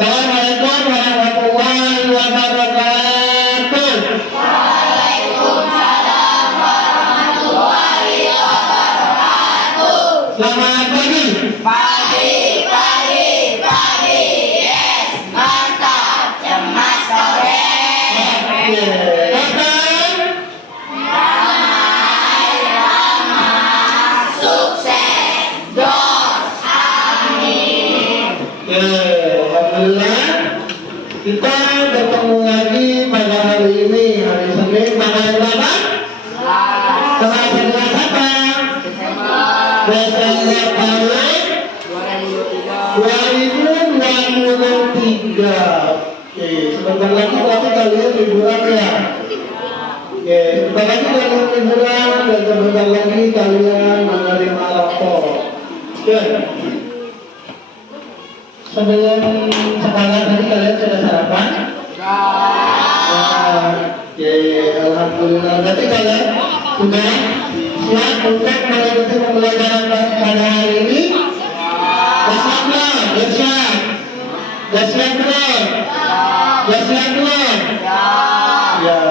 Assalamualaikum warahmatullahi wabarakatuh. Waalaikumsalam warahmatullahi wabarakatuh. Selamat pagi. Pagi, yes, mantap, cemas sore. Kapan? Damai, ramah, sukses, dos, amin. Alhamdulillah kita bertemu lagi pada hari ini, hari Senin tanggal berapa? Tanggal 11 apa? Desember tahun 2023. Oke, sebentar lagi berarti kalian liburan ya. Oke, sebentar lagi kalian liburan dan sebentar lagi kalian menerima rapor. Oke. Sebelum sekolah tadi kalian sudah sarapan? Oke, alhamdulillah. Berarti kalian sudah siap untuk mengikuti pembelajaran pada hari ini? Siap belum? Siap. Siap belum? Siap belum? Ya,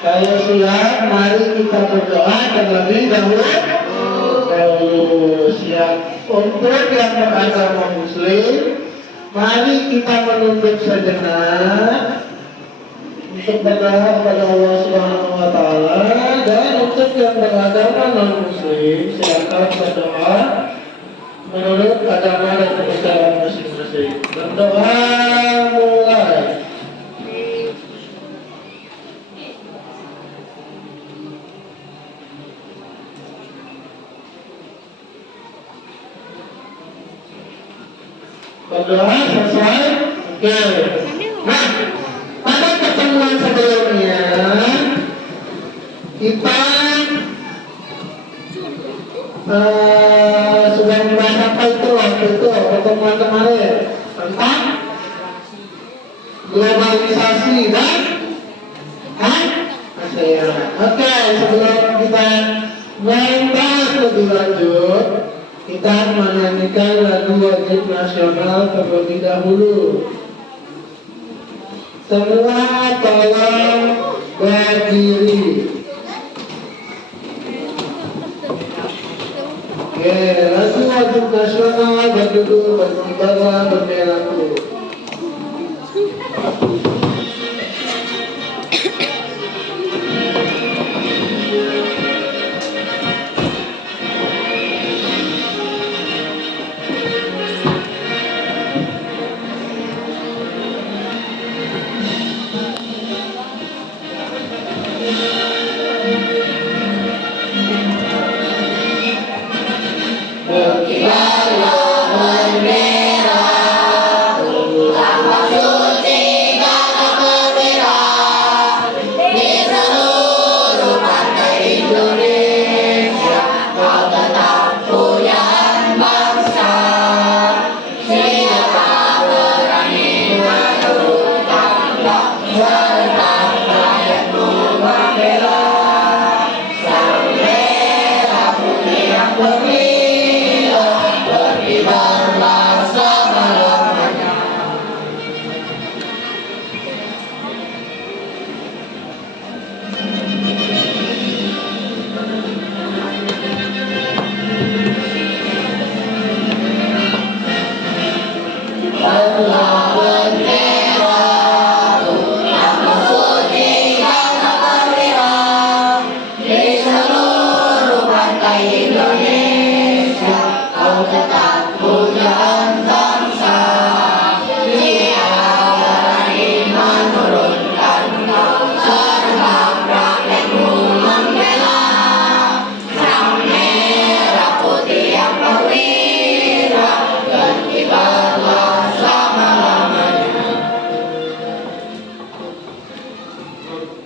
kalau siap, mari kita berdoa terlebih dahulu. Siap. Untuk yang beragama Muslim, mari kita menunduk sejenak untuk berdoa kepada Allah Subhanahu wa taala, dan untuk yang beragama non-muslim silakan berdoa menurut agama dan kepercayaan masing-masing. Berdoa mulai. Berdoa selesai. Oke. Nah, pada pertemuan sebelumnya kita sudah membahas apa itu waktu itu pertemuan kemarin tentang globalisasi dan ASEAN. Oke, sebelum kita membahas lebih lanjut, kita menyanyikan lagu wajib nasional terlebih dahulu. Semua tolong berdiri. Oke, lagu wajib nasional berjudul Berkibarlah Benderaku.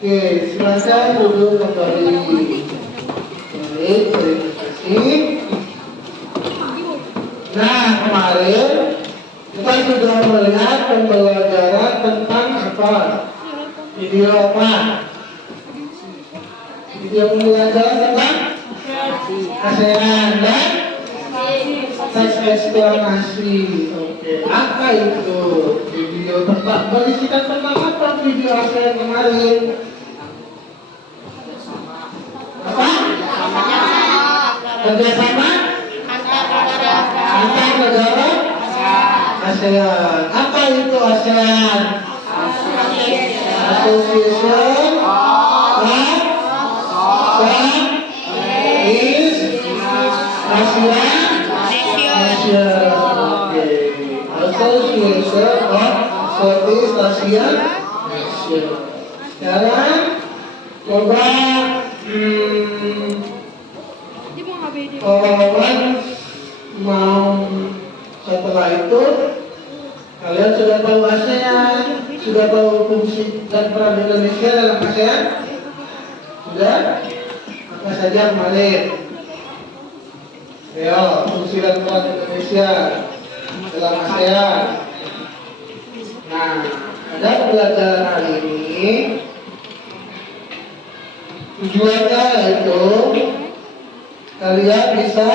Oke, silakan duduk kembali. Baik, terima kasih. Nah, kemarin kita sudah melihat pembelajaran tentang apa? Video apa? Video pembelajaran tentang ASEAN dan teks eksklamasi. Oke, apa itu video berisikan tentang apa video ASEAN kemarin? Apa? Kerjasama antar negara ASEAN. Apa itu ASEAN? Association of Southeast Asian Nation. Association of Southeast Asian Nation. Sekarang coba kawan mau setelah itu kalian sudah tahu ASEAN, sudah tahu fungsi dan peran Indonesia dalam ASEAN? Sudah? Apa saja kemarin? Ayo, fungsi dan peran Indonesia dalam ASEAN. Nah, pada pembelajaran hari ini tujuannya itu kalian bisa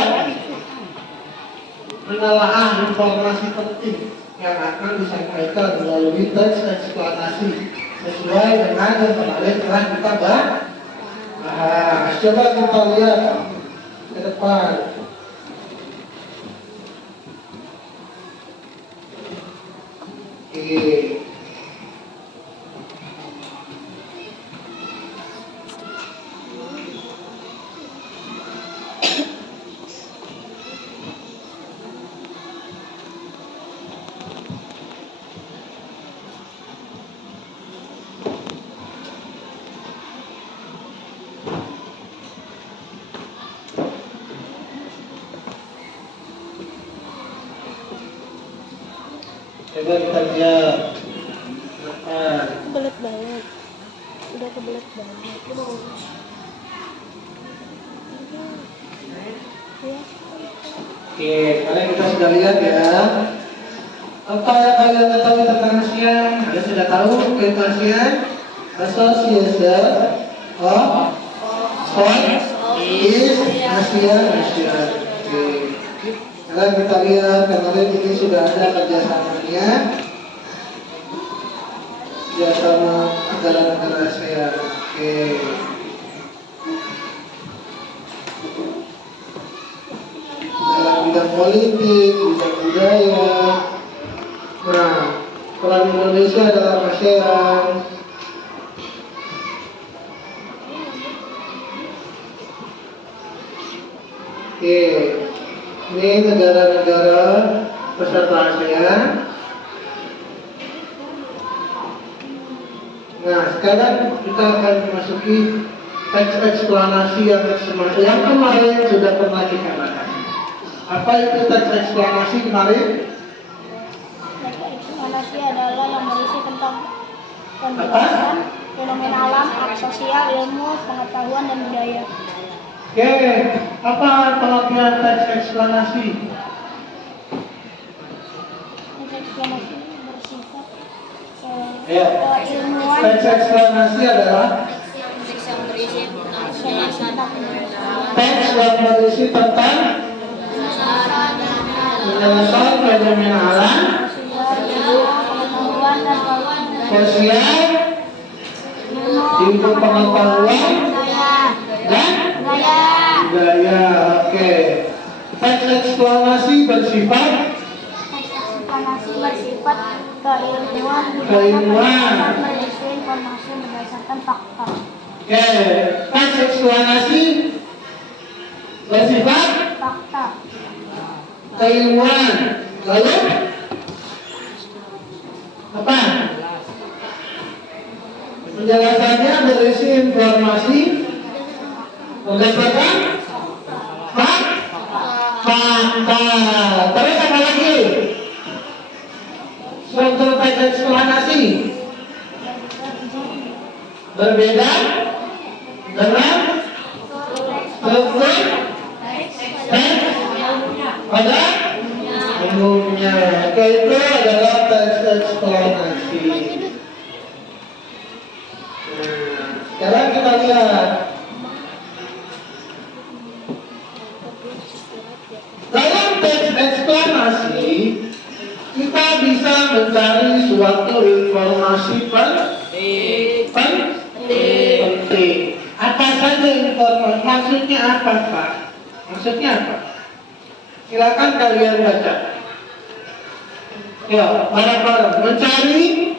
menelaah informasi penting yang akan disampaikan melalui teks eksplanasi sesuai dengan yang kemarin telah kita bahas. Coba kita lihat ke depan. Oke. Coba kita lihat. Kebelet banget. Udah kebelet banget. Ya. Oke, kalian kita sudah lihat ya. Apa yang kalian ketahui tentang ASEAN? Kalian sudah tahu yaitu ASEAN Association of Southeast Asian Nation. Oke. Sekarang kita lihat kemarin ini sudah ada kerjasamanya, kerjasama negara-negara ASEAN. Oke. Dalam bidang politik, bidang budaya. Nah, peran Indonesia dalam ASEAN. Oke. Ini negara-negara peserta ASEAN. Nah, sekarang kita akan memasuki teks eksplanasi yang kemarin sudah pernah kita bahas. Apa itu teks eksplanasi kemarin? Eksplanasi adalah yang berisi tentang penjelasan fenomena alam, hak sosial, ilmu, pengetahuan, dan budaya. Oke, apa pengertian teks eksplanasi? Teks eksplanasi bersifat Ya. keilmuan. Teks eksplanasi adalah Teks yang berisi penjelasan teks yang berisi tentang penjelasan fenomena alam, Pengetahuan dan sosial, ilmu pengetahuan, dan budaya. Oke. Teks eksplanasi bersifat keilmuan. berisi informasi berdasarkan fakta. Oke. Teks eksplanasi bersifat Fakta. keilmuan. Lalu apa? Penjelasannya berisi informasi berdasarkan fakta. Terus apa lagi? Struktur teks eksplanasi berbeda dengan struktur teks pada umumnya. Oke, itu adalah teks eksplanasi. Nah, sekarang kita lihat dalam teks eksplanasi kita bisa mencari suatu informasi penting. Apa saja informasi? Maksudnya apa, Pak? Maksudnya apa? Silakan kalian baca. Ya, bareng-bareng. Mencari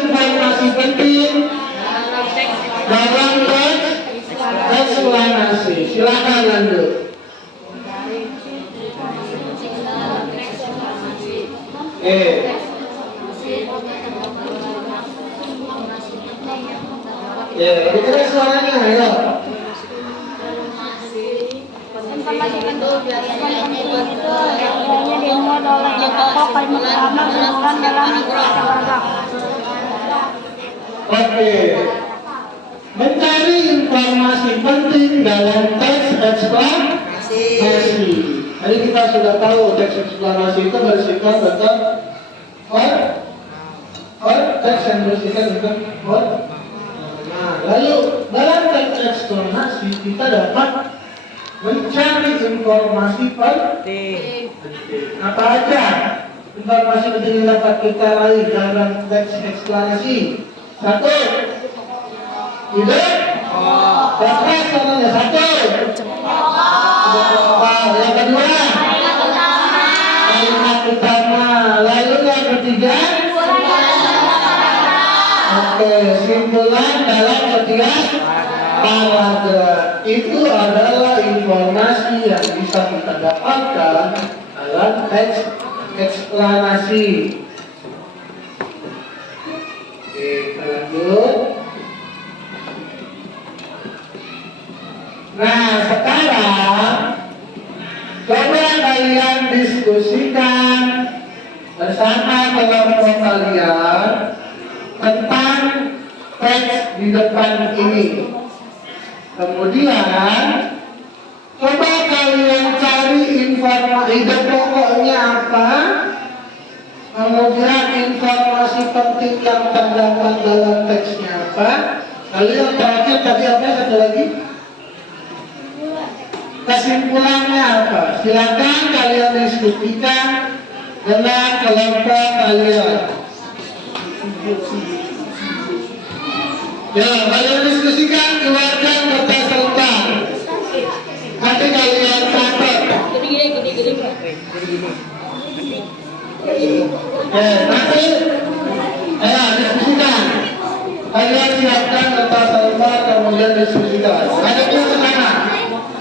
informasi penting dalam teks eksplanasi. Silakan lanjut. Ya, kira suaranya ayo. Informasi penting itu biasanya dimuat oleh tokoh kalimat utama berhubungan dalam paragraf. Oke. Mencari informasi penting dalam teks eksplanasi. Tadi kita sudah tahu teks eksplanasi itu bersifat tentang teks yang bersifat tentang Nah, lalu dalam teks eksplanasi kita dapat mencari informasi penting. Apa aja informasi penting yang dapat kita raih dalam teks eksplanasi? Satu, ide. Berapa soalnya? Satu. Yang kedua, kalimat utama. Lalu yang ketiga, oke, simpulan dalam setiap paragraf. Itu adalah informasi yang bisa kita dapatkan dalam teks eksplanasi. Oke, kita lanjut. Nah, sekarang coba kalian diskusikan bersama kelompok kalian tentang teks di depan ini. Kemudian coba kalian cari informasi ide pokoknya apa, kemudian informasi penting yang terdapat dalam teksnya apa. Lalu yang terakhir tadi apa satu lagi? Kesimpulannya apa? Silakan kalian diskusikan dengan kelompok kalian. Ya, kalian diskusikan, keluarkan kertas lebar. Nanti kalian catat. Ya, nanti ayo diskusikan. Kalian siapkan kertas lebar, kemudian diskusikan. Ada pun ke sana.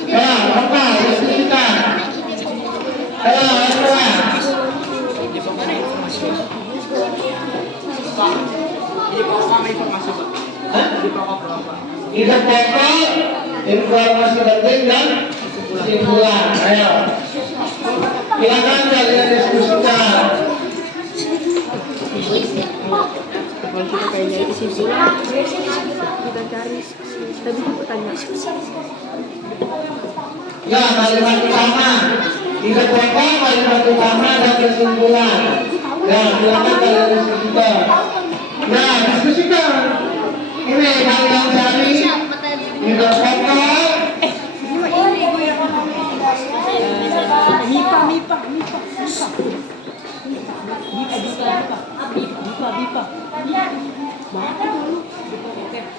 Ya, apa? Diskusikan. Ayo, apa? Jadi pokok sama informasi Pak. Jadi pokok berapa? Ide pokok, informasi penting dan kesimpulan. Ayo, silakan kalian diskusikan. Kalau kita kayaknya kesimpulan, kita cari tadi pertanyaan. Ya, kalimat utama. Ide pokok, kalimat utama dan kesimpulan. Ya, silakan kalian diskusikan. Ya, diskusikan. Ini kalian cari ide pokok. Bipa.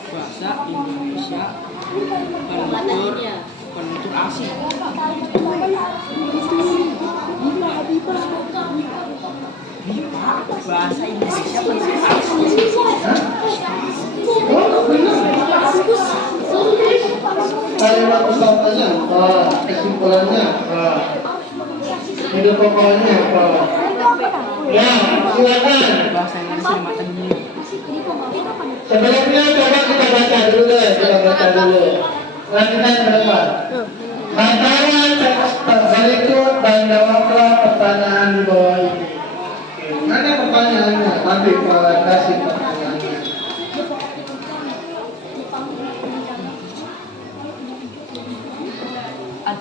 Bahasa Indonesia penutur asing. Bipa bahasa Indonesia penutur asing. Kalimat utamanya apa? Kesimpulannya apa? Ide pokoknya apa? Ya, silakan. Bahasa Indonesia matang ini. Sebelumnya coba kita baca dulu ya, kita baca dulu. Lanjutkan ke depan. Bacalah teks berikut dan jawablah pertanyaan di bawah ini. Oke, mana pertanyaannya? Nanti kalau kasih pertanyaannya.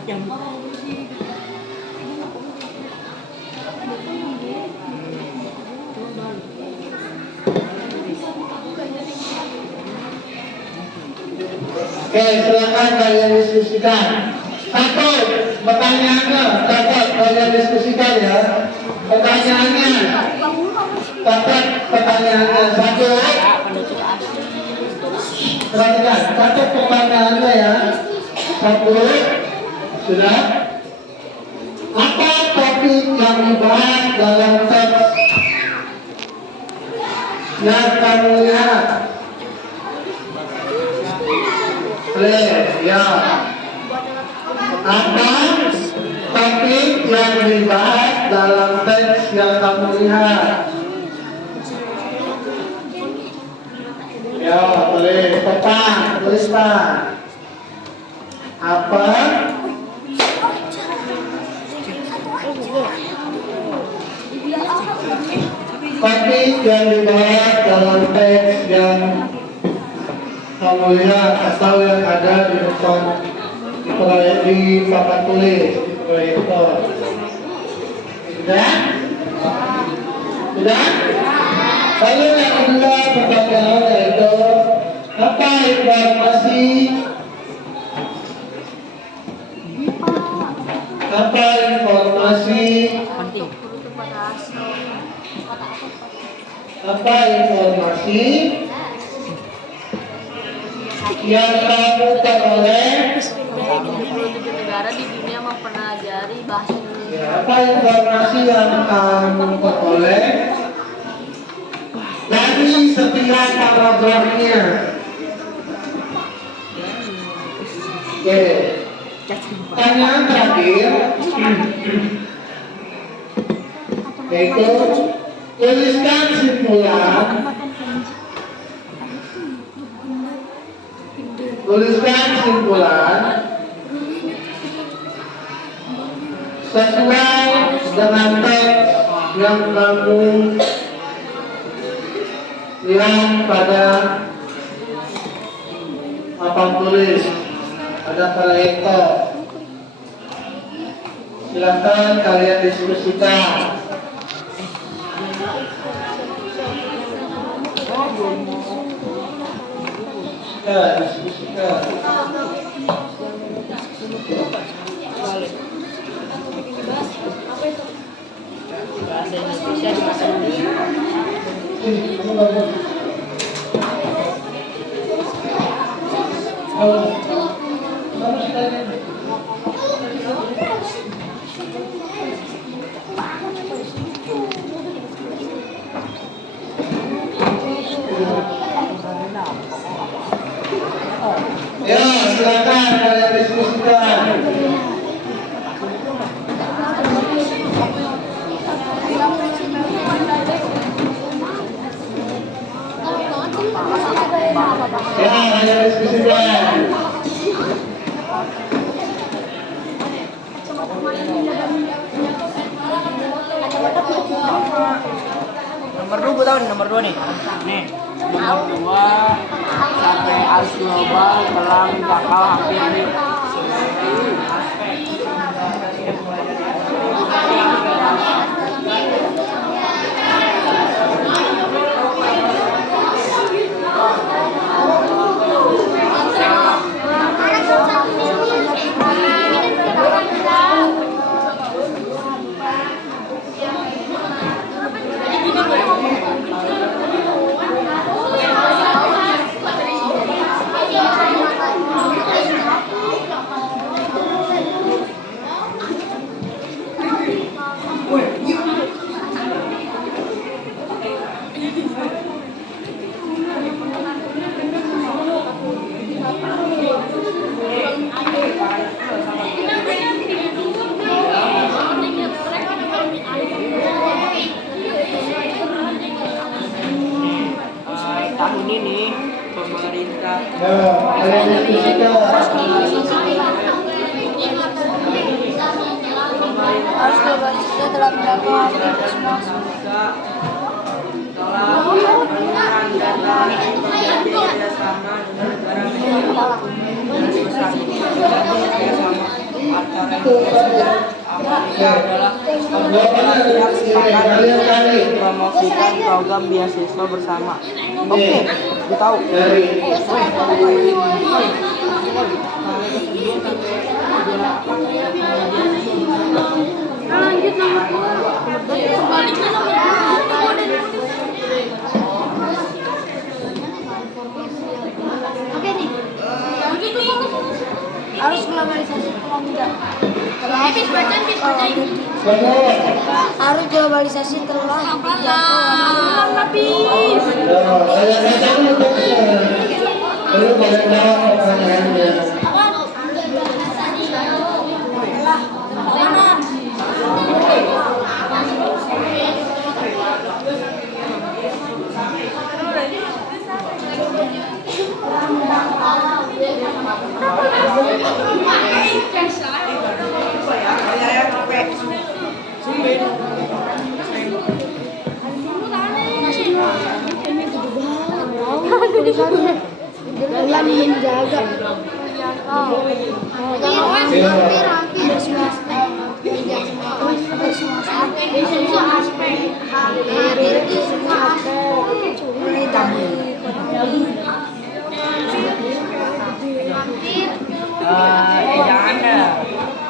Yang Oke, silakan kalian diskusikan. Satu, pertanyaannya dapat kalian diskusikan ya. Pertanyaannya, Catat pertanyaannya satu. Perhatikan, catat pertanyaannya ya. Satu. Sudah. Apa topik yang dibahas dalam teks yang kamu lihat? Ya. Apa topik yang dibahas dalam teks yang kamu lihat? Ya, boleh. Papan, tuliskan. Apa topik yang dibahas dalam teks yang kamu lihat atau yang ada di depan proyek di papan tulis di proyektor? Sudah? Sudah? Lalu yang kedua pertanyaan yaitu apa informasi yang kamu peroleh? Di 27 negara di dunia mempelajari bahasa Indonesia. Ya, apa informasi yang kamu peroleh dari setiap paragrafnya? Oke. Pertanyaan terakhir yaitu tuliskan simpulan. Tuliskan simpulan sesuai dengan teks yang kamu lihat pada papan tulis, ada proyektor. Silakan kalian diskusikan. Ya, diskusikan. Bahasa Indonesia di masa depan. Ya, silakan kalian diskusikan. Ya, kalian diskusikan. Nomor 2 gue tahu nih, nomor 2 nih. Nih, nomor 2 sampai arus global telah menjangkau hampir di tahun ini pemerintah Ya, kalian diskusikan. Harus Indonesia telah menjangkau hampir di semua telah menggunakan data perjanjian kerjasama dengan negara dan kerjasama antara Amerika adalah pihak sepakat mempromosikan program beasiswa bersama. Oke, gue tahu. Lanjut nomor 2. Sebaliknya nomor 2. Betul. Arus globalisasi telah Lalu bagaimana pertanyaannya? Dengan menjaga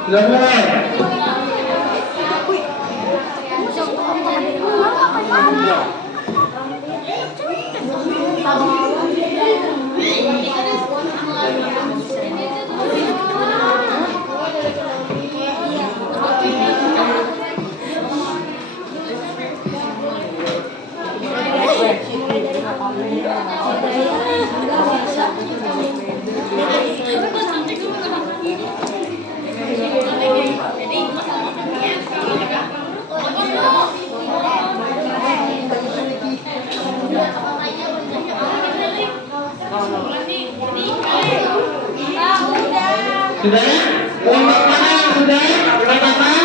Jangan ya. Sudah? Kelompok mana yang sudah? Kelompok mana?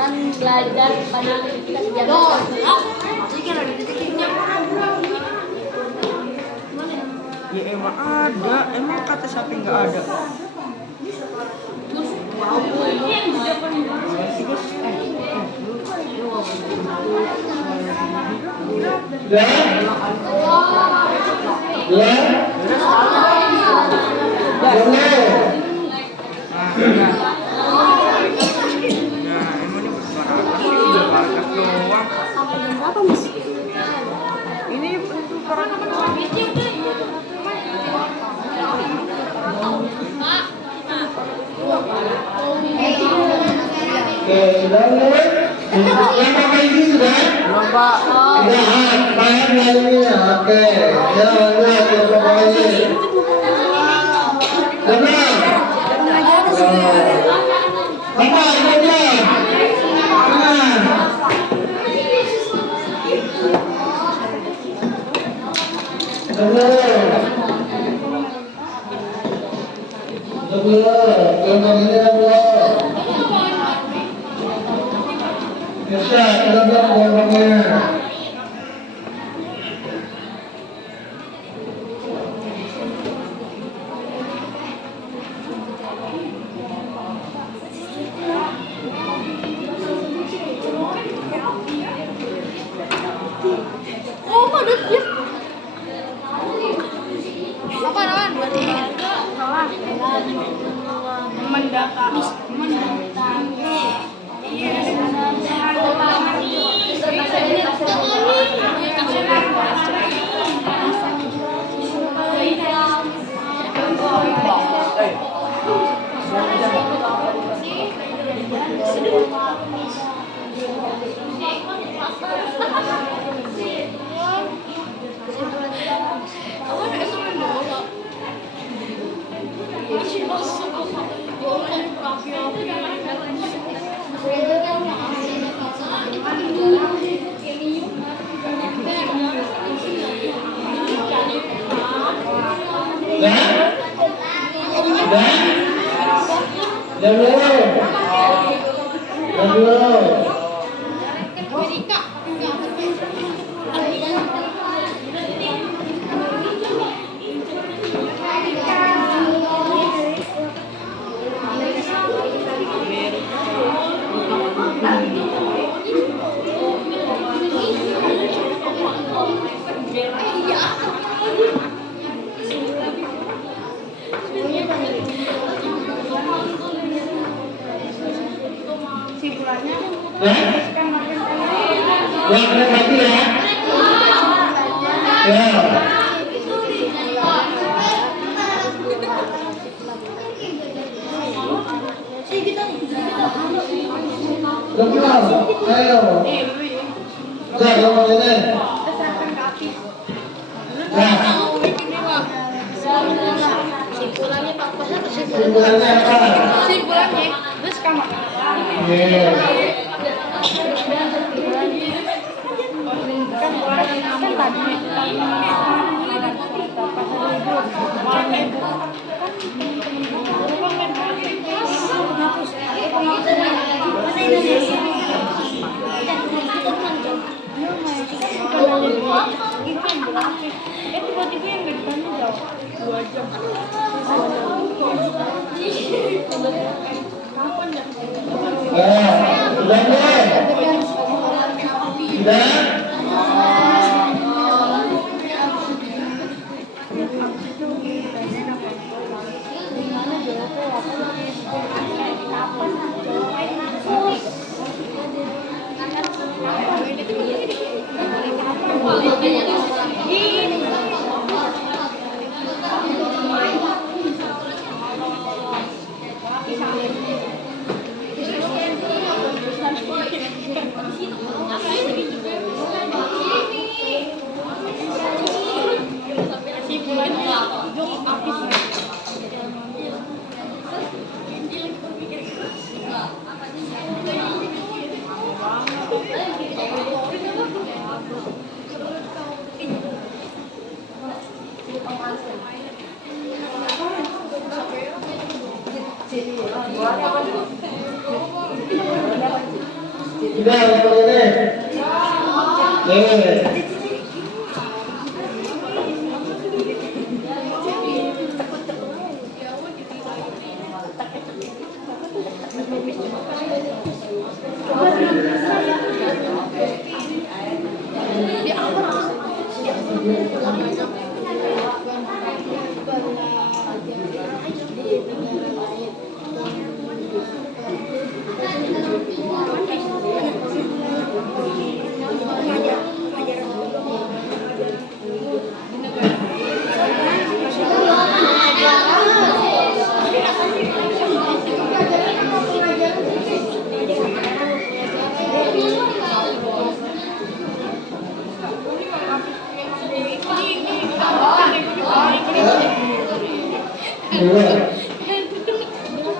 Dan belajar pada kita sejarah. Ya emang ada, emang kata siapa yang nggak ada? Sudah? Sudah? Oke, sudah mulai? Yang pakai ini sudah? Belum Pak. Sudah, bayar ini ya, oke. Ya, lanjut, yang pakai ini. Benar? Apa, ini dia? Benar? Benar? Benar, yang ini benar. Bisa, kita lihat kelompoknya. Yang lagi ya. Lempar, ayo. Jangan ini. Simpulannya Pak Kosa Simpulannya apa? Simpulannya terus kamar. Iya. Kan tadi tiba-tiba yang gak ditanya jawab 2 jam. Sudah deh. Sudah. Sudah, ini.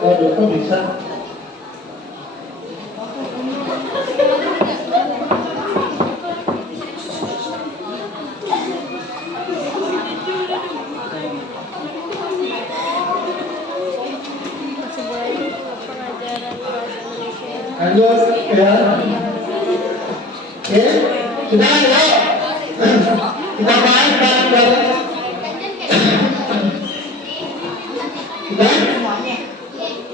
Aduh, kok bisa? Lanjut ya. Oke, sudah ya. Kita bahas bareng-bareng. Sudah?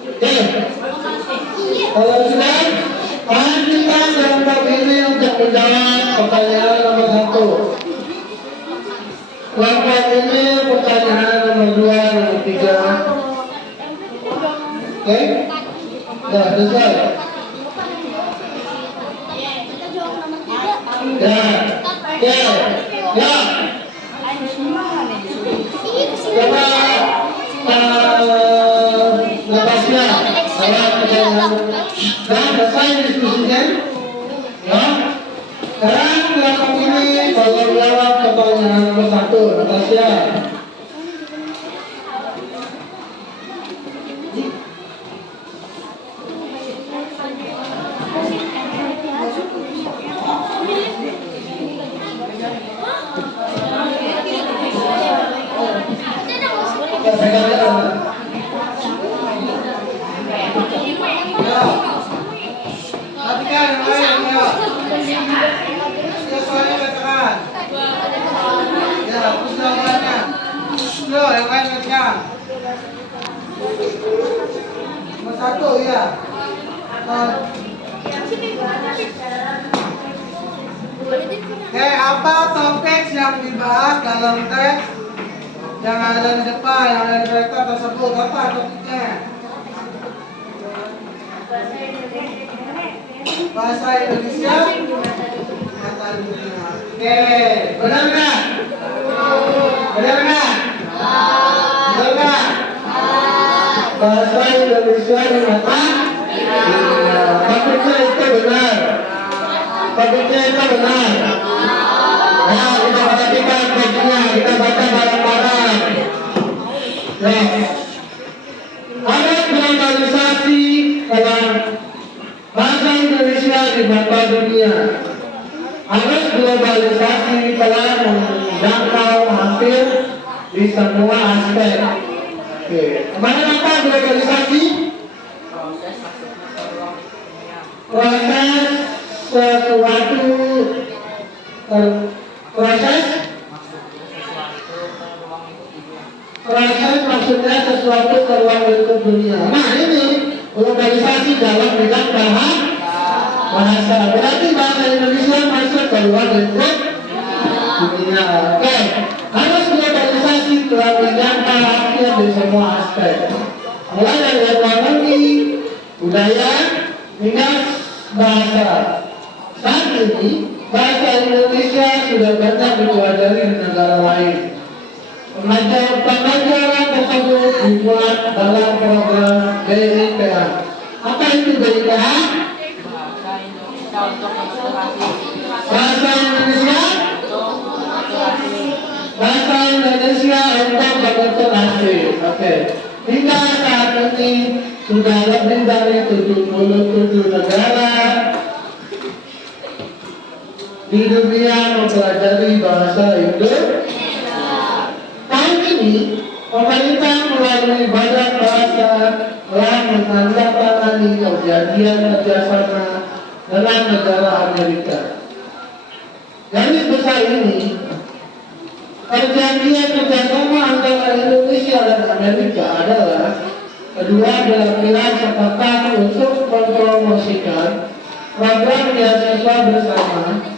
Oke. Kalau sudah, lanjutkan kelompok ini untuk menjawab pertanyaan nomor 1. Kelompok ini pertanyaan nomor 2, nomor 3. Oke? Sudah selesai. Ya, ya, ya. Coba Natasha, jawab pertanyaan. Nah, selesai diskusinya. Ya. Sekarang kelompok ini tolong jawab pertanyaan nomor 1, Natasha. Nomor 1 ya. Oke, apa topik yang dibahas dalam teks yang ada di depan, yang ada di proyektor tersebut? Apa topiknya? Bahasa Indonesia. Bahasa dunia. Oke, benar nggak? Benar nggak? Benar nggak? Bahasa Indonesia di mata dunia. topiknya itu benar. Topiknya itu benar. Nah, kita perhatikan topiknya, kita baca bareng-bareng. Ya. Arus globalisasi dalam bahasa Indonesia di mata dunia. Arus globalisasi telah menjangkau hampir di semua aspek. Oke, kemarin apa globalisasi? Proses sesuatu proses maksudnya sesuatu ke ruang lingkup dunia. Nah ini globalisasi dalam bidang bahasa. Berarti bahasa Indonesia masuk ke ruang lingkup dunia. Oke, harus globalisasi telah menjangkau hampir di semua aspek. Mulai dari ekonomi, budaya, hingga bahasa. Saat ini bahasa Indonesia sudah banyak dipelajari di negara lain. Pengajaran tersebut dibuat dalam program BIPA. Apa itu BIPA? Bahasa Indonesia Bahasa Indonesia untuk berbentuk asli. Oke. Hingga saat ini sudah lebih dari 77 negara di dunia mempelajari bahasa Indonesia. Tahun ini pemerintah melalui Badan Bahasa telah menandatangani perjanjian kerjasama dengan negara Amerika. Garis besar ini, perjanjian kerjasama antara Indonesia dan Amerika adalah kedua belah pihak sepakat untuk mempromosikan program beasiswa bersama.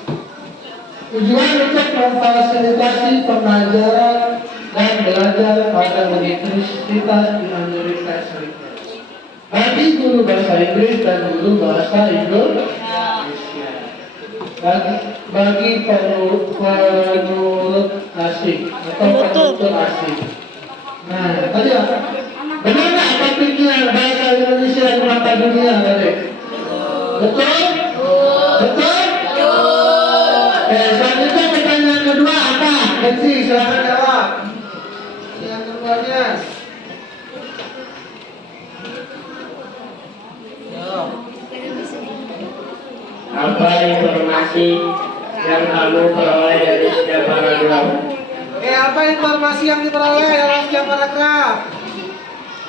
Tujuan untuk memfasilitasi pengajaran dan belajar pada universitas di Amerika Serikat bagi guru bahasa Inggris dan guru bahasa Indonesia, bagi penutur asing atau penutur asing. Nah, tadi apa? Benar nggak topiknya bahasa Indonesia di mata dunia tadi? Betul? Betul? Selanjutnya pertanyaan kedua apa? Kenzi, silahkan jawab. Yang keduanya. Apa informasi yang kamu peroleh dari setiap paragraf? Oke, apa informasi yang diperoleh dalam setiap paragraf?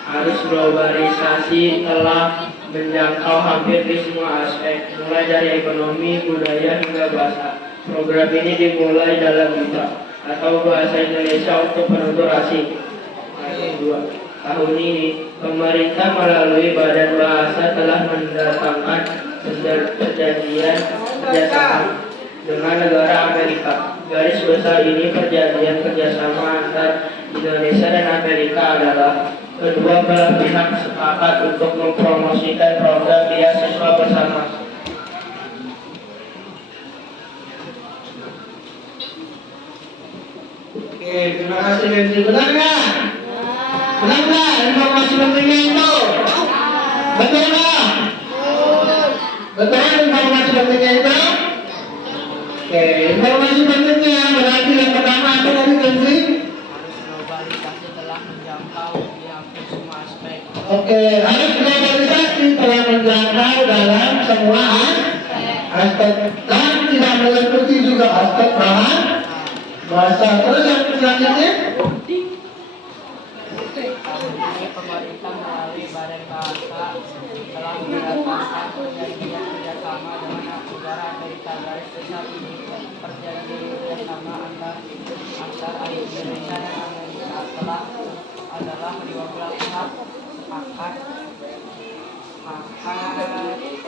Arus globalisasi telah menjangkau hampir di semua aspek, mulai dari ekonomi, budaya, hingga bahasa. Program ini dimulai dalam BIPA atau Bahasa Indonesia untuk Penutur Asing. Tahun ini, pemerintah melalui Badan Bahasa telah mendatangkan perjanjian kerjasama dengan negara Amerika. Garis besar ini perjanjian kerjasama antar Indonesia dan Amerika adalah kedua belah pihak sepakat untuk mempromosikan program beasiswa bersama. Oke, terima kasih Kenzi. Benar nggak? Benar nggak informasi pentingnya itu? Betul nggak? Betul informasi pentingnya itu? Oke, informasi pentingnya berarti yang pertama apa tadi Kenzi? Globalisasi telah menjangkau di hampir semua aspek. Oke, harus globalisasi telah menjangkau dalam semua aspek dan tidak meliputi juga aspek bahasa. Terus yang selanjutnya? Pemerintah melalui Badan Bahasa telah mendatangkan perjanjian kerjasama dengan negara Amerika. Garis besar ini perjanjian kerjasama antar Indonesia dan Amerika adalah kedua belah pihak sepakat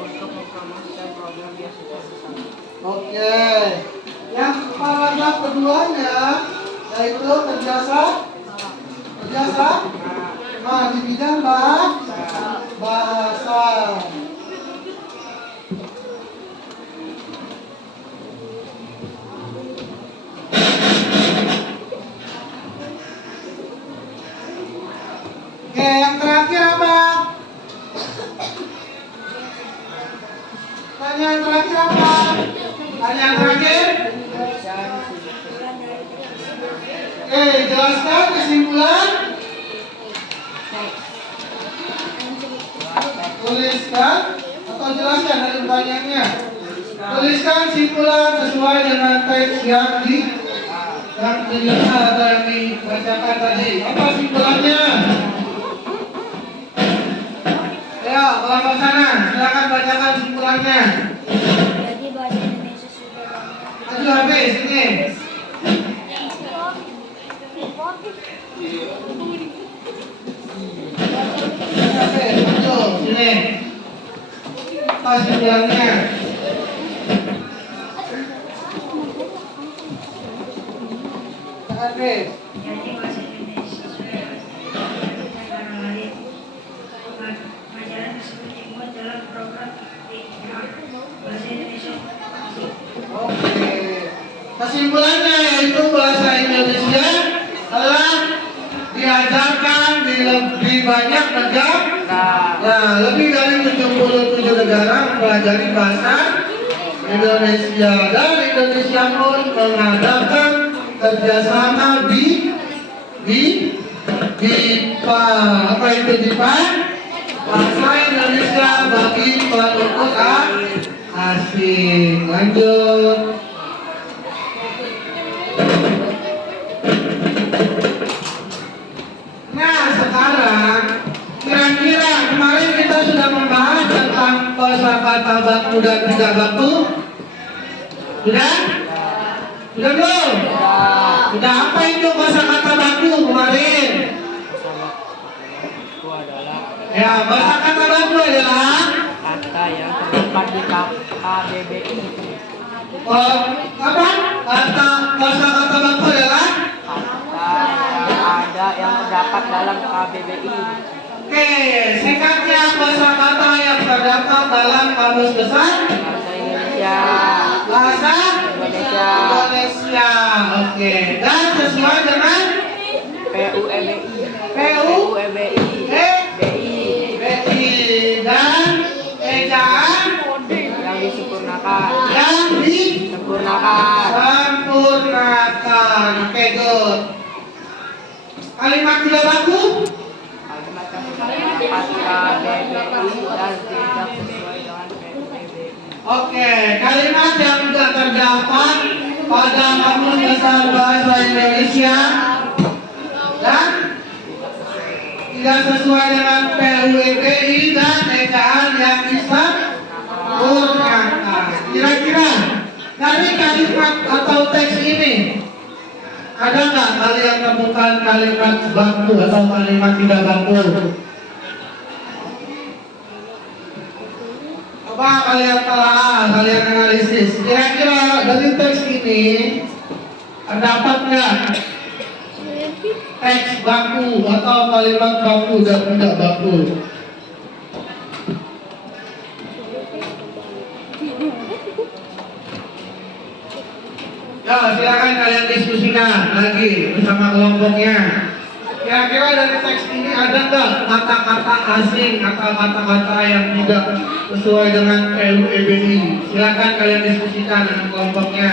untuk mempromosikan program beasiswa bersama. Oke, yang paragraf keduanya yaitu kerjasama di bidang bahasa. Oke, yang terakhir apa? Pertanyaan terakhir apa? Pertanyaan terakhir? Oke, jelaskan kesimpulan. Tuliskan atau jelaskan dari pertanyaannya. Tuliskan kesimpulan sesuai dengan teks yang dilihat atau yang dibacakan tadi. Apa kesimpulannya? Ayo, kelompok sana, silakan bacakan kesimpulannya. Jadi bahasa Indonesia sudah banyak. Maju habis ini. Oke, maju sini. Apa kesimpulannya? Oke. Jadi bahasa Indonesia sudah negara lain. Pelajaran tersebut dimuat dalam program bahasa Indonesia. Oke. Kesimpulannya yaitu bahasa Indonesia telah diajarkan di lebih banyak negara. Nah, lebih dari 77 negara mempelajari bahasa Indonesia dan Indonesia pun mengadakan kerjasama di BIPA. Apa itu BIPA? Bahasa Indonesia bagi penutur asing. Lanjut. Nah, sekarang kira-kira kemarin kita sudah membahas tentang kosakata baku dan tidak baku. Sudah? Sudah belum? Sudah. Apa itu kosakata baku kemarin? Itu adalah Ya, kosakata baku adalah kata yang terdapat di KBBI. apa? Kosakata baku adalah Kata yang terdapat dalam KBBI. Oke, singkatnya kosakata yang terdapat dalam kamus besar Bahasa Indonesia. bahasa Indonesia. Indonesia. Oke, dan sesuai dengan PUEBI. PUEBI BI dan ejaan yang disempurnakan. yang Sempurnakan. disempurnakan. Oke, good. Kalimat tidak baku? Kalimat yang terdapat KBBI dan tidak sesuai dengan PUEBI. Oke, kalimat yang tidak terdapat pada kamus besar bahasa Indonesia dan tidak sesuai dengan PUEBI dan ejaan yang disempurnakan. Kira-kira dari kalimat atau teks ini ada nggak kalian temukan kalimat baku atau kalimat tidak baku? Coba kalian telah, kalian analisis. Kira-kira dari teks ini terdapat nggak teks baku atau kalimat baku dan tidak baku? Ya, silakan kalian diskusikan lagi bersama kelompoknya. Kira-kira dari teks ini ada nggak kata-kata asing atau kata-kata yang tidak sesuai dengan PUEBI? Silakan kalian diskusikan dengan kelompoknya.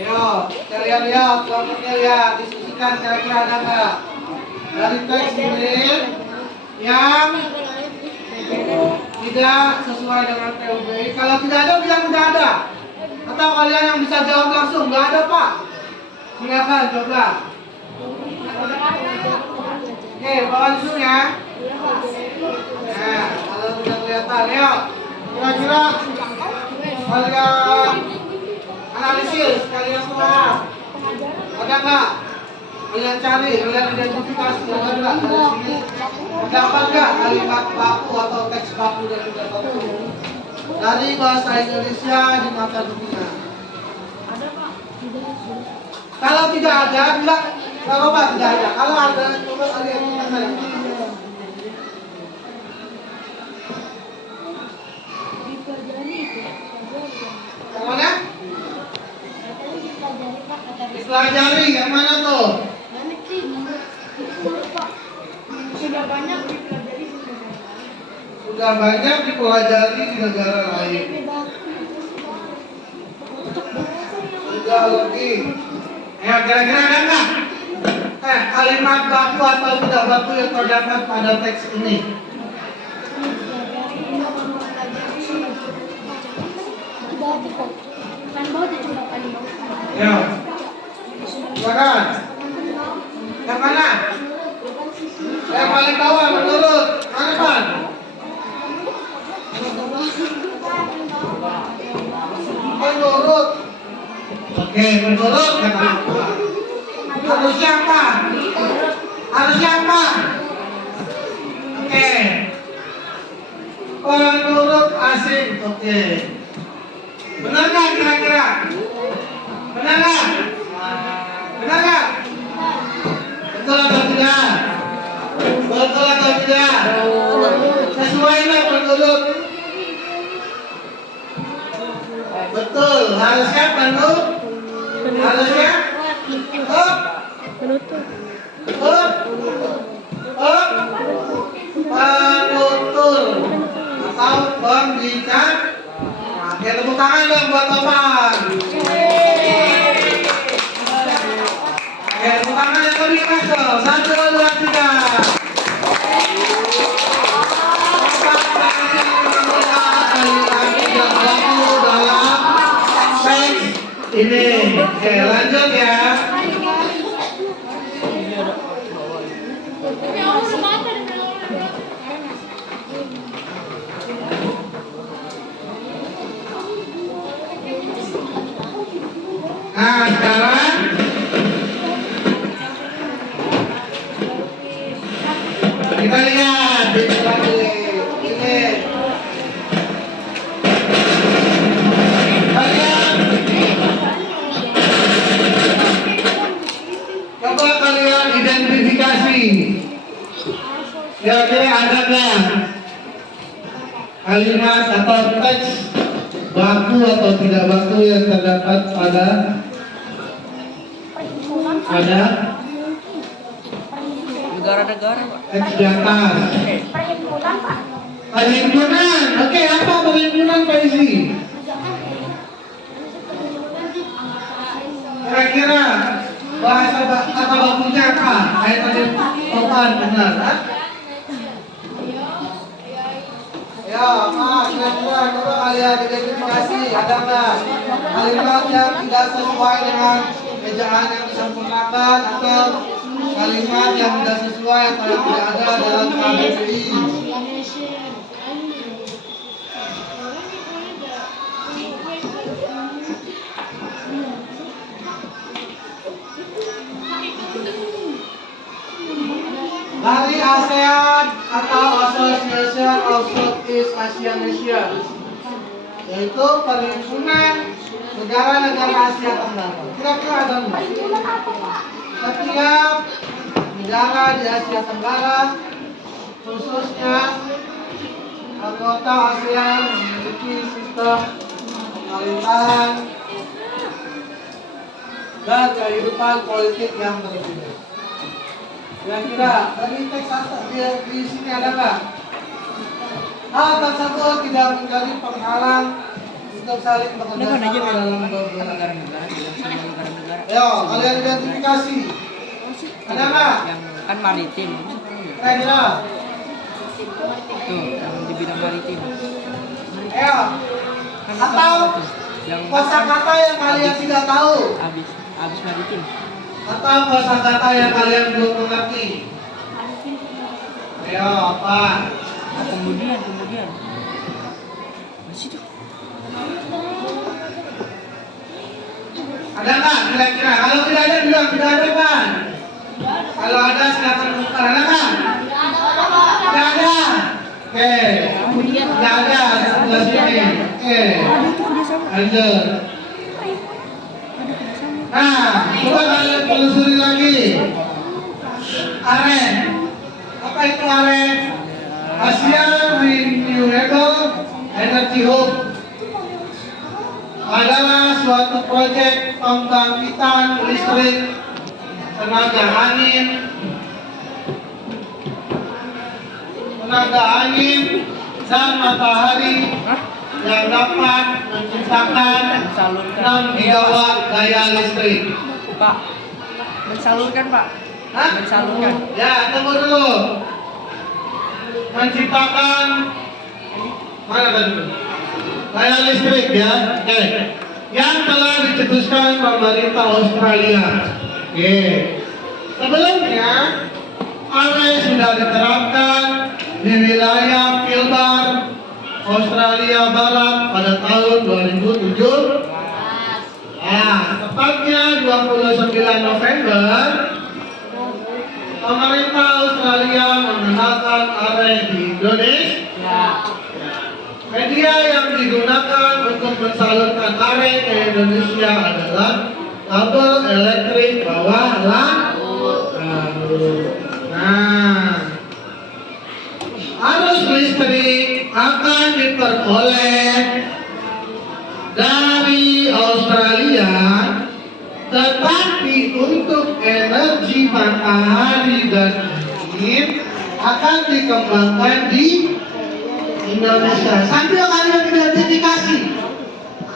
Yo, kalian lihat, kelompoknya lihat, diskusikan kira-kira ada nggak dari teks ini yang tidak sesuai dengan PUBI. Kalau tidak ada, bilang tidak ada. Atau kalian yang bisa jawab langsung, nggak ada pak. Silakan coba. Oke, bawa langsung ya. Nah, kalau sudah kelihatan, yuk. Kira-kira kalian analisis, kalian semua. Ada nggak? Kalian cari, kalian identifikasi, ada nggak dari sini? Dapat nggak kalimat baku atau teks baku dan tidak baku dari bahasa Indonesia di mata dunia? Kalau tidak ada, bilang nggak apa-apa tidak ada. Kalau ada, coba kalian katakan. Yang mana? Dipelajari, yang mana tuh? Sudah banyak dipelajari sudah banyak dipelajari di negara lain. Sudah lebih. Ya, kira-kira ada nggak? Kalimat baku atau tidak baku yang terdapat pada teks ini? Ya. Silakan. Yang mana? Yang paling bawah menurut mana, Pan? Menurut. Oke, menurut kata apa? Harusnya apa? Harusnya apa? Oke. Menurut asing. Oke. Benar nggak kira-kira? Benar nggak? Benar nggak? Betul atau tidak? Betul atau tidak? Sesuai nggak menurut? Betul. Harusnya penuh. Harusnya penutup atau pembicara. Oke, tepuk tangan dong buat Bapak. Oke, tepuk tangan yang lebih keras dong. 1, 2, 3. Bapak berhasil menemukan kalimat yang baku dalam teks ini. Oke, lanjut ya. Nah, sekarang kita lihat di lagi ini. Coba kalian identifikasi. Kira-kira ada nggak kalimat atau teks baku atau tidak baku yang terdapat pada negara-negara, Pak. teks di atas? Perhimpunan. Oke, apa perhimpunan Pak Isi? Kira-kira bahasa kata bakunya apa? Saya tadi topan benar, ha? Ya, Pak, kira-kira coba kalian identifikasi ada nggak kalimat yang tidak sesuai dengan ejaan yang disempurnakan atau kalimat yang tidak sesuai atau yang tidak ada dalam KBBI? Dari ASEAN atau Association of Southeast Asian Nations, yaitu perhimpunan negara-negara Asia Tenggara. Kira-kira ada nggak? Setiap negara di Asia Tenggara, khususnya anggota ASEAN, memiliki sistem pemerintahan dan kehidupan politik yang berbeda. Kira-kira dari teks di sini ada nggak? Hal tersebut tidak menjadi penghalang untuk saling bekerjasama dalam beberapa negara. Ayo, kalian identifikasi. Ada nggak? Yang kan maritim. Kira-kira. Tuh, yang di bidang maritim. Ayo. Atau kosakata yang kalian tidak tahu. Habis maritim. Atau kosakata yang kalian belum mengerti. Ayo, apa? Kemudian. Masih tuh. Ada nggak kira-kira? Kalau tidak ada bilang tidak ada kan? Kalau ada silakan buka. Ada nggak? Tidak ada. Oke. Tidak ada sebelah sini. Oke. Lanjut. Nah, coba kalian telusuri lagi. AREN. Apa itu AREN? Asia Renewable Energy Hub adalah suatu proyek pembangkitan listrik tenaga angin dan matahari yang dapat menciptakan 6 gigawatt daya listrik. Pak, mensalurkan Pak. Hah? Mensalurkan. Ya, tunggu dulu. Menciptakan mana tadi? Daya listrik ya. Oke. Yang telah dicetuskan pemerintah Australia. Oke. Sebelumnya, array sudah diterapkan di wilayah Pilbara, Australia Barat pada tahun 2007. Ya, tepatnya 29 November, pemerintah Australia mengenalkan array di Indonesia. Media yang digunakan untuk mensalurkan array ke Indonesia adalah kabel elektrik bawah laut. Nah, arus listrik akan diperoleh dari Australia, tetapi untuk energi matahari dan angin akan dikembangkan di Indonesia. Sambil kalian identifikasi,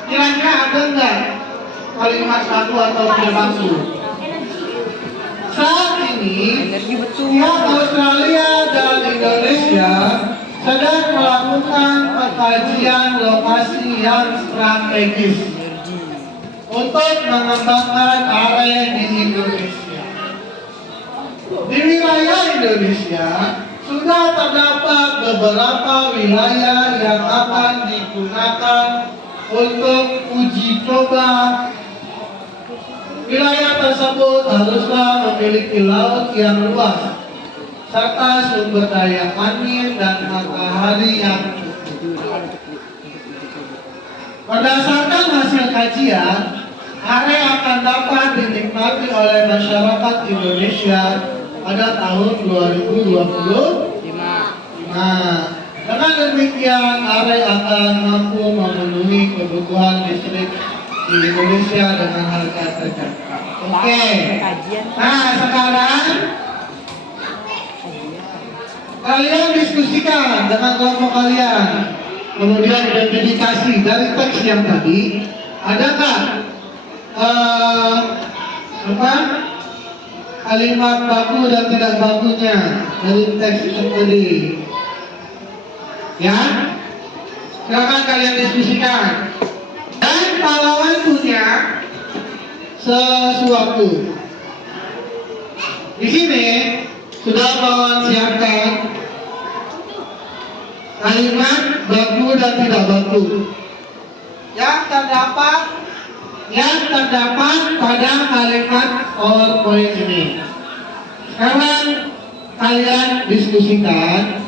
kira-kira ada nggak kalimat satu atau tidak baku? Saat ini, pihak Australia dan Indonesia sedang melakukan pengkajian lokasi yang strategis untuk mengembangkan area di Indonesia. Di wilayah Indonesia sudah terdapat beberapa wilayah yang akan digunakan untuk uji coba. Wilayah tersebut haruslah memiliki laut yang luas serta sumber daya angin dan matahari yang cukup. Berdasarkan hasil kajian, area akan dapat dinikmati oleh masyarakat Indonesia pada tahun 2025. Dengan demikian, area akan mampu memenuhi kebutuhan listrik di Indonesia dengan harga terjangkau. Oke. Nah, sekarang kalian diskusikan dengan kelompok kalian, kemudian identifikasi dari teks yang tadi, adakah kalimat baku dan tidak bakunya dari teks itu tadi? Ya, silakan kalian diskusikan. Dan pahlawan punya sesuatu. Di sini sudah pahlawan siapkan kalimat baku dan tidak baku yang terdapat pada kalimat PowerPoint ini. Sekarang kalian diskusikan.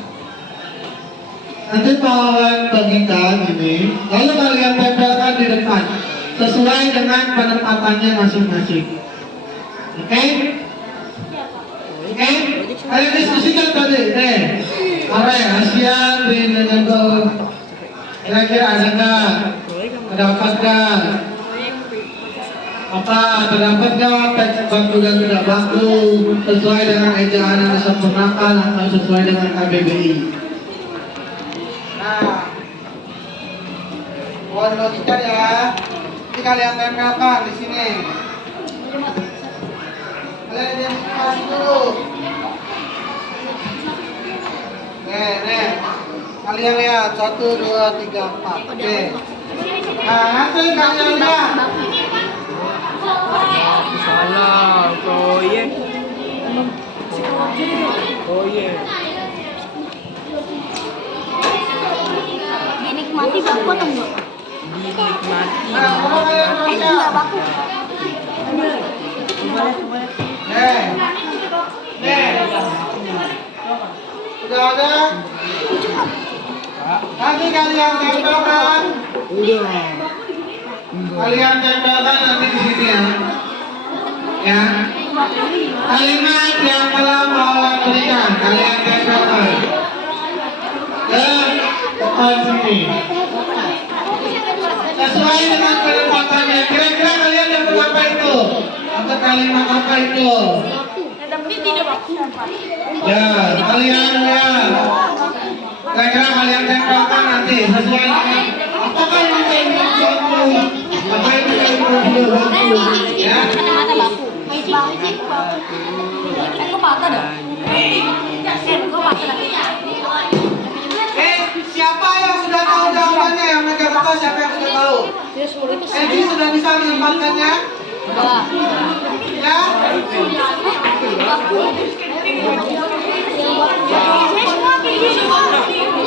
Nanti pahlawan bagikan ini, lalu kalian tempelkan di depan sesuai dengan penempatannya masing-masing. Oke? Oke? Kalian diskusikan tadi, Asia Renewable. Kira-kira ada nggak? Terdapatkah? Terdapatkah teks baku dan tidak baku sesuai dengan ejaan yang disempurnakan atau sesuai dengan KBBI? Nah, mohon logika ya. Ini kalian tempelkan di sini. Kalian identifikasi dulu. Nih. Kalian lihat 1, 2, 3, 4. Oke. Nah, nanti kalian lihat. Salah, proyek. Dinikmati baku atau enggak? Dinikmati. Nah, kalau kalian mau lihat. Enggak baku. Nih. Sudah ada? Nanti kalian tempelkan. Kalian tempelkan nanti di sini ya. Ya. Kalimat yang telah pahlawan berikan kalian tempelkan ke depan sini. Sesuai dengan penempatannya. Kira-kira kalian dapat apa itu? Dapat kalimat apa itu? Ini tidak baku. Ya, kalian lihat. Kira-kira kalian tempelkan nanti sesuai dengan apakah yang kalian lakukan, apa yang kalian lakukan, ya. Kacamata baku. Kok patah dah? Kok patah dah? Siapa yang sudah tahu jawabannya? Yang megang kertas siapa yang sudah tahu? Edi sudah bisa menempatkannya? Ya?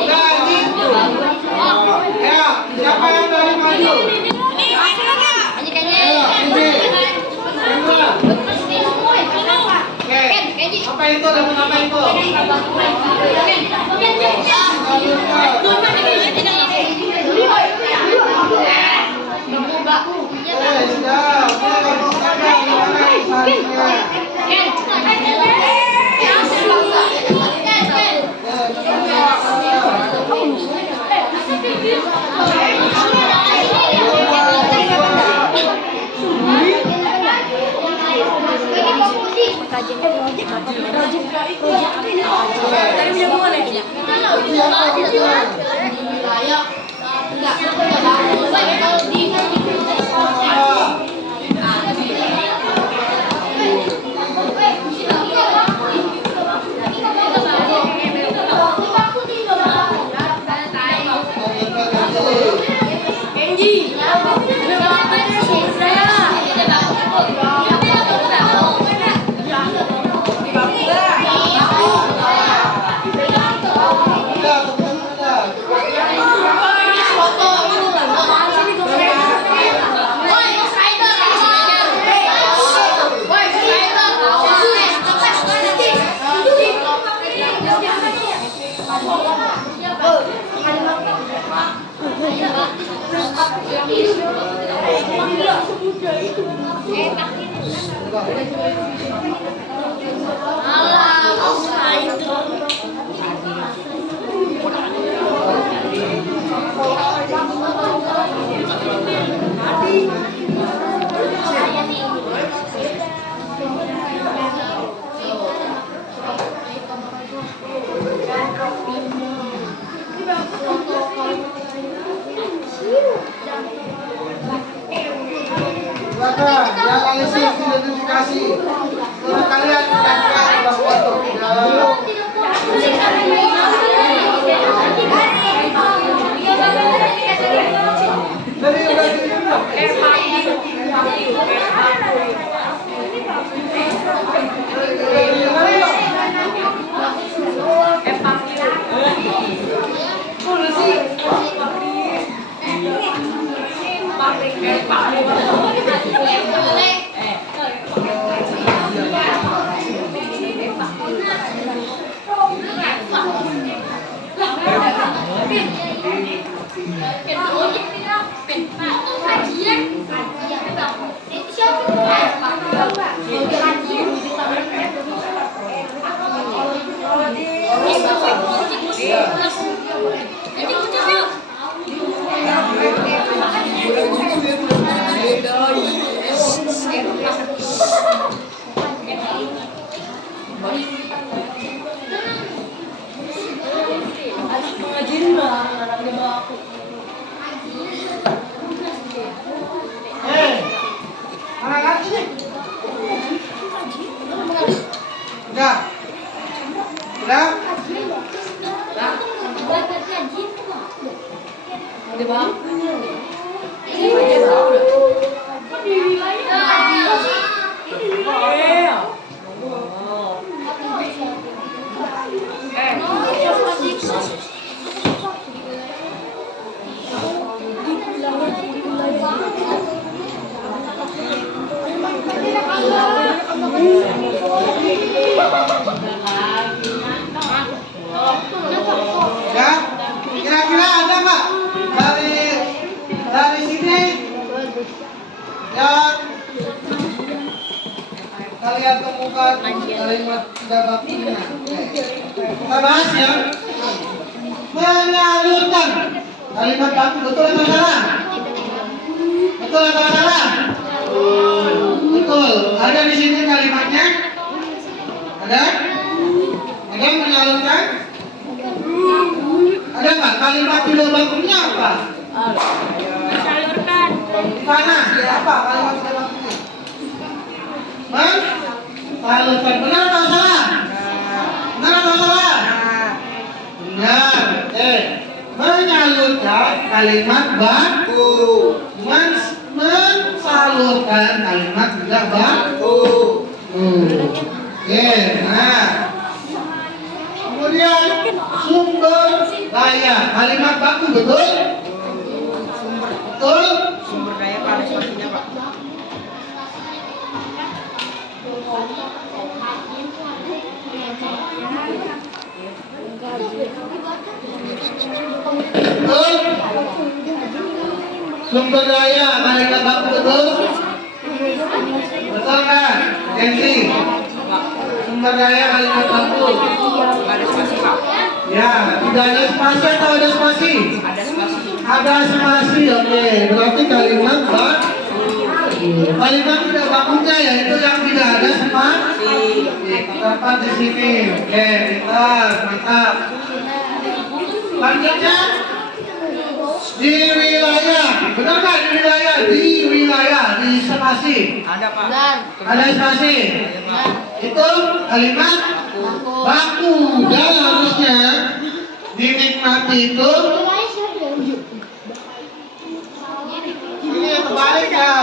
Udah, Edi. Ya, siapa yang dari maju? Ayo, Edi. Hendra. Oke, apa itu? Dapat apa itu? Silakan, yang analisis identifikasi. Menurut kalian kira-kira sudah kuat atau tidak? Mana lagi nih? Udah? Udah? Ya, kira-kira ada nggak dari sini yang kalian temukan kalimat tidak bakunya? Kita bahas ya. Menyalurkan kalimat baku, betul atau salah? Betul atau salah? Betul. Ada di sini kalimatnya? Ada? Ada menyalurkan? Ada nggak kalimat tidak bakunya apa? Salurkan. Mana? Apa kalimat tidak bakunya? Salurkan. Benar atau salah? Benar atau salah? Benar. Menyalurkan kalimat baku. Mensalurkan kalimat tidak baku. Oke, nah. Kemudian sumber daya. Kalimat baku betul? Betul? Sumber daya Pak, ada spasinya Pak. Betul? Sumber daya kalimat baku betul? Betul kan? Kenzi? Sumber daya kalimat baku. Nggak ada spasi Pak. Ya, tidak ada spasi atau ada spasi? Ada spasi. Ada spasi, oke. Berarti kalimat baku. Kalimat tidak bakunya yaitu yang tidak ada spasi. Dapat di sini. Oke, pintar, mantap. Lanjutnya di wilayah, benar nggak di wilayah? Di wilayah, di spasi. Ada Pak. Ada spasi. Itu kalimat baku dan harusnya dinikmati itu. Ini kebalik ya.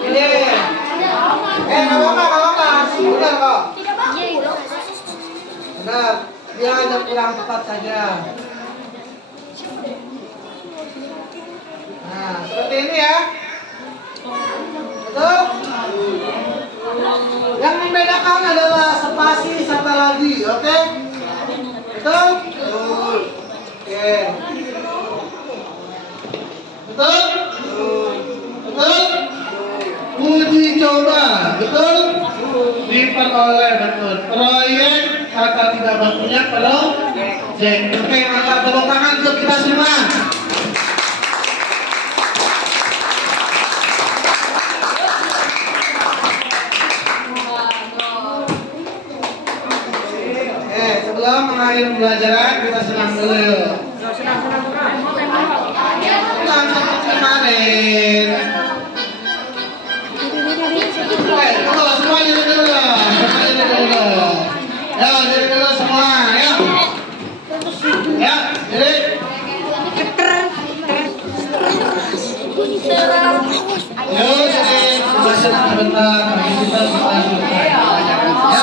Ini. Nggak apa-apa. Benar kok. Benar. Dia hanya kurang tepat saja. Nah, seperti ini ya. Betul? Yang membedakan adalah spasi satu lagi, oke? Betul? Betul. Oke. Betul? Betul? Uji coba, betul? Diperoleh, betul. Proyek kata tidak bakunya project. Oke, mantap, tepuk tangan untuk kita semua. Sebelum mengakhiri pembelajaran kita senang dulu yuk. Senang seperti kemarin. Oke, tunggu semua jadi dulu. Ya, jadi dulu semua. Ya. Ya, jadi. Yuk, jadi pembelajaran sebentar. Kita selesai. Ya.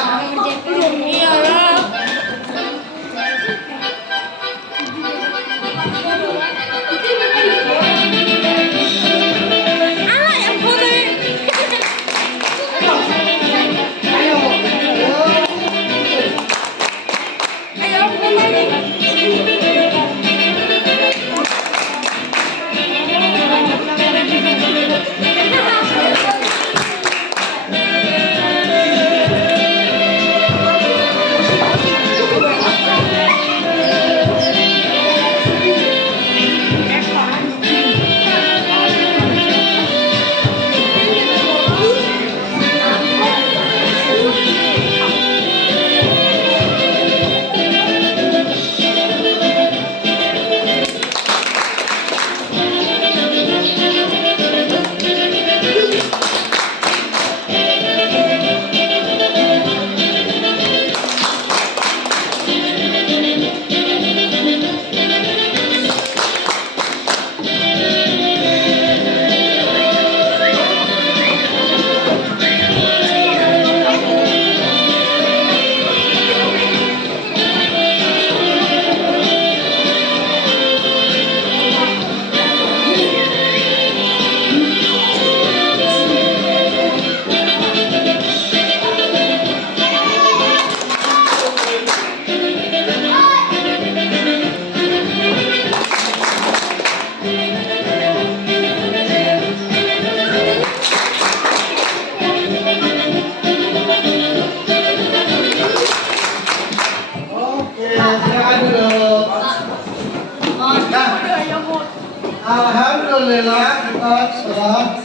Alhamdulillah kita sudah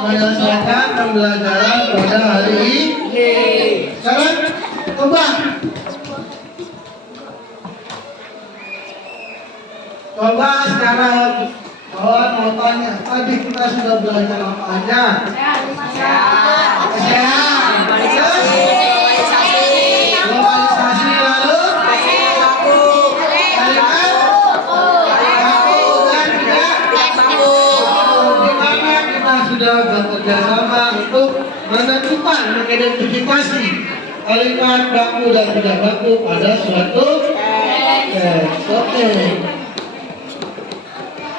menyelesaikan pembelajaran pada hari ini. Sekarang coba sekarang kawan mau tanya, tadi kita sudah belajar apa aja? Kesehatan, globalisasi, lalu kalimat baku dan tidak baku. Di mana kita sudah bekerja sama untuk menentukan, mengidentifikasi kalimat baku dan tidak baku pada suatu teks. Oke.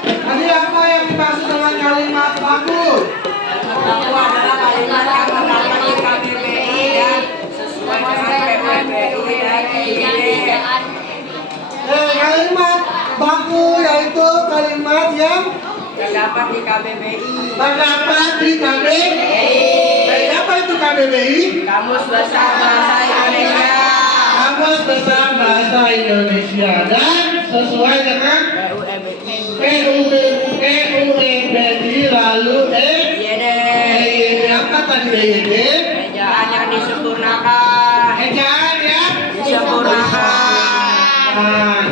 Tadi apa yang dimaksud dengan kalimat baku? Baku adalah kalimat yang terdapat di KBBI dan sesuai dengan PUBI dan IID. Kalimat baku yaitu kalimat yang Terdapat di KBBI. terdapat di KBBI. Apa itu KBBI? Kamus Besar Bahasa Indonesia. Kamus Besar Bahasa Indonesia dan sesuai dengan PUBI lalu EYD. Apa tadi EYD? Ejaan yang disempurnakan. Ejaan ya? Disempurnakan.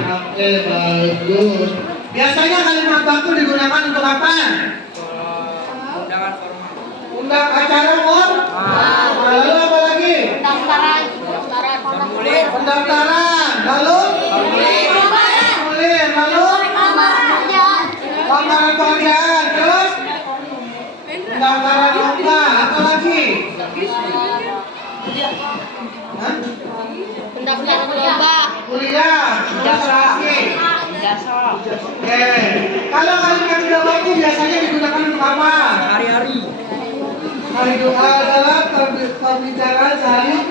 Oke, bagus. Biasanya kalimat baku digunakan untuk apa? Undangan formal. Undang acara lalu apa lagi? Pendaftaran, lalu formulir, lalu lamaran pekerjaan, terus pendaftaran lomba, apa lagi? Hah? Pendaftaran lomba. Kuliah, terus apa lagi? Oke, kalau kalimat tidak baku biasanya digunakan untuk apa? Hari-hari. Hari doa adalah pembicaraan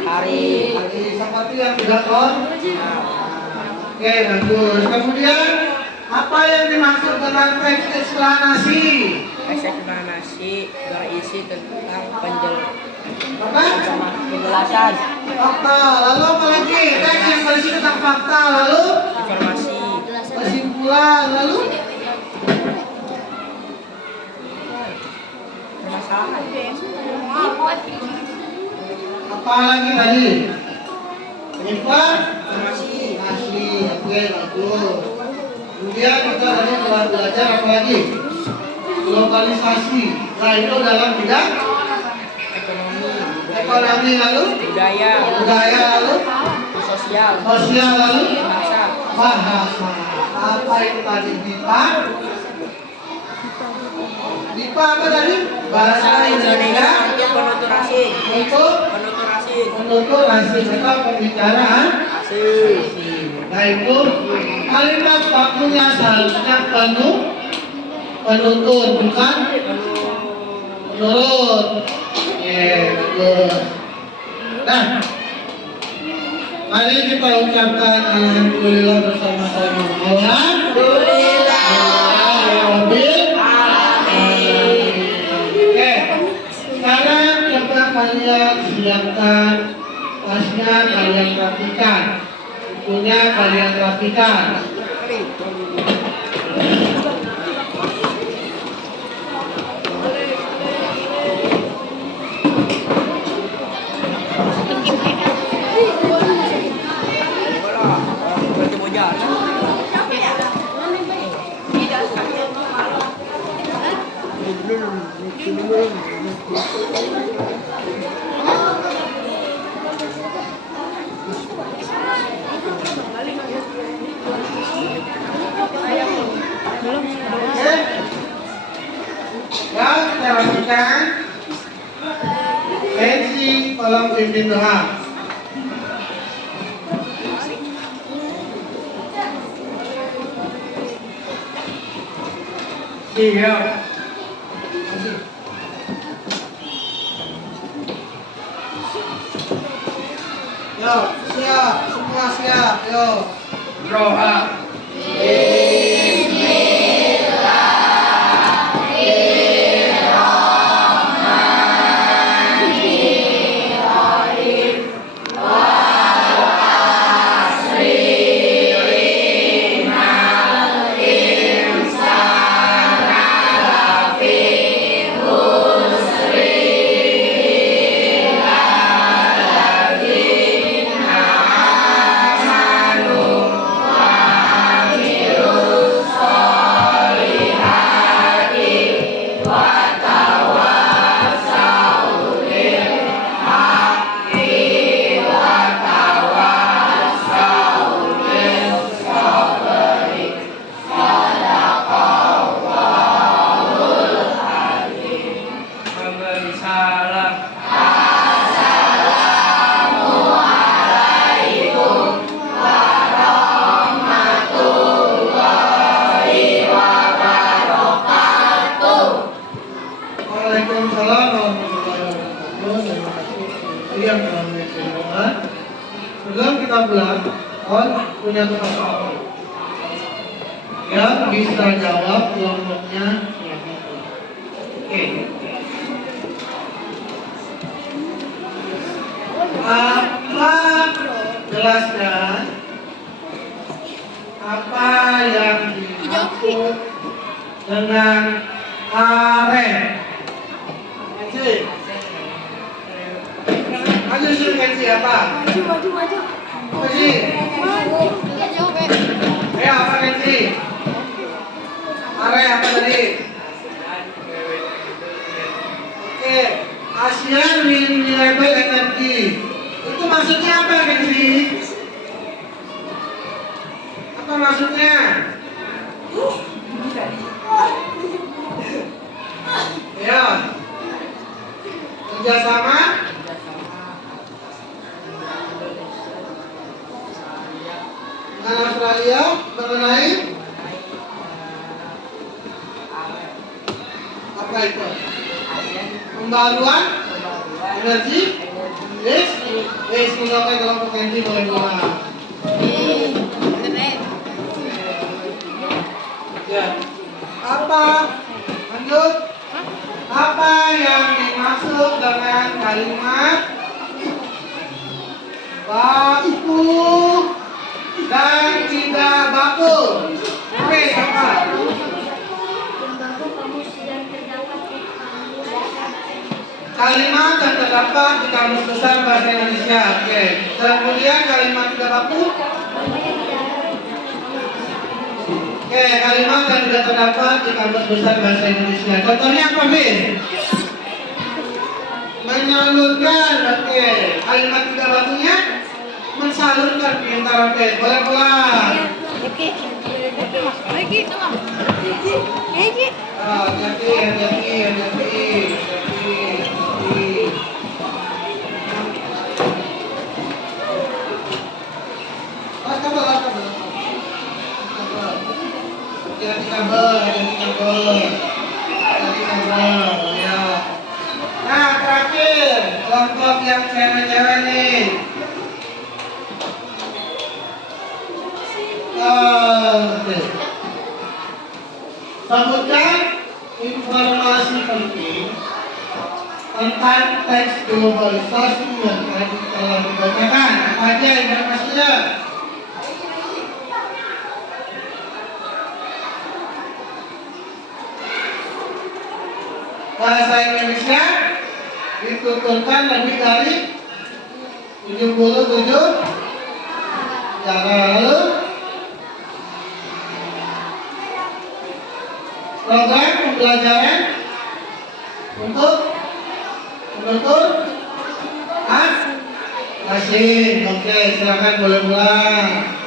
Hari. seperti yang sudah Oke, bagus. Kemudian apa yang dimaksud dengan teks eksplanasi? Eksplanasi berisi tentang Apa? penjelasan, Fakta. Lalu apa lagi? Teks yang berisi tentang fakta. Lalu informasi, kesimpulan. Lalu permasalahan. apa lagi tadi? Informasi. Asli. Oke, bagus. Kemudian kita tadi telah belajar apa lagi? Globalisasi. Nah, itu dalam bidang ekonomi lalu Budaya. lalu Sosial. lalu Bahasa. bahasa. Apa itu tadi? BIPA apa tadi? Bahasa Indonesia Untuk penutur asing. untuk Penutur asing. menutur hasil atau pembicaraan. Nah itu kalimat bakunya seharusnya penuntun bukan menurut. Bagus. Nah, mari kita ucapkan alhamdulillah bersama-sama. Alhamdulillah. Oke, sekarang coba kalian siapkan tasnya, kalian rapikan, bukunya kalian rapikan. Oke. Ya, kita rapikan. Pensi, tolong pimpin doa. Iya. Yo, siap, semua siap, yo. Doa. punya tugas apa? Yang bisa jawab kelompoknya silakan. Oke. Apa jelaskan apa yang dimaksud dengan aren? Kenci, maju sih Kenci apa? Maju. Kenci, ayo apa Kenci? Aren apa tadi? Oke, Asian Renewable Energy. Itu maksudnya apa Kenci? Apa maksudnya? Ya, kerjasama dengan Australia mengenai apa itu? Pembaruan energi. Yes, mengapa kelompok energi boleh pulang? Ya, apa? Lanjut. Apa yang dimaksud dengan kalimat baku dan tidak baku? Oke, apa? Kalimat yang terdapat di Kamus Besar Bahasa Indonesia. Oke. Dan kemudian kalimat tidak baku. Oke, kalimat yang tidak terdapat di Kamus Besar Bahasa Indonesia. Contohnya apa, Bin? Menyalurkan. Oke. Kalimat tidak bakunya mensalurkan pintar. Oke. Boleh pulang. Hati-hati. Ya. Nah, terakhir kelompok yang cewek-cewek nih. Oke. Sebutkan informasi penting tentang teks globalisasi yang tadi telah dibacakan. Apa aja informasinya? Bahasa Indonesia dituturkan lebih dari 77 cara. Lalu program pembelajaran untuk penutur asing. Oke, silakan boleh pulang.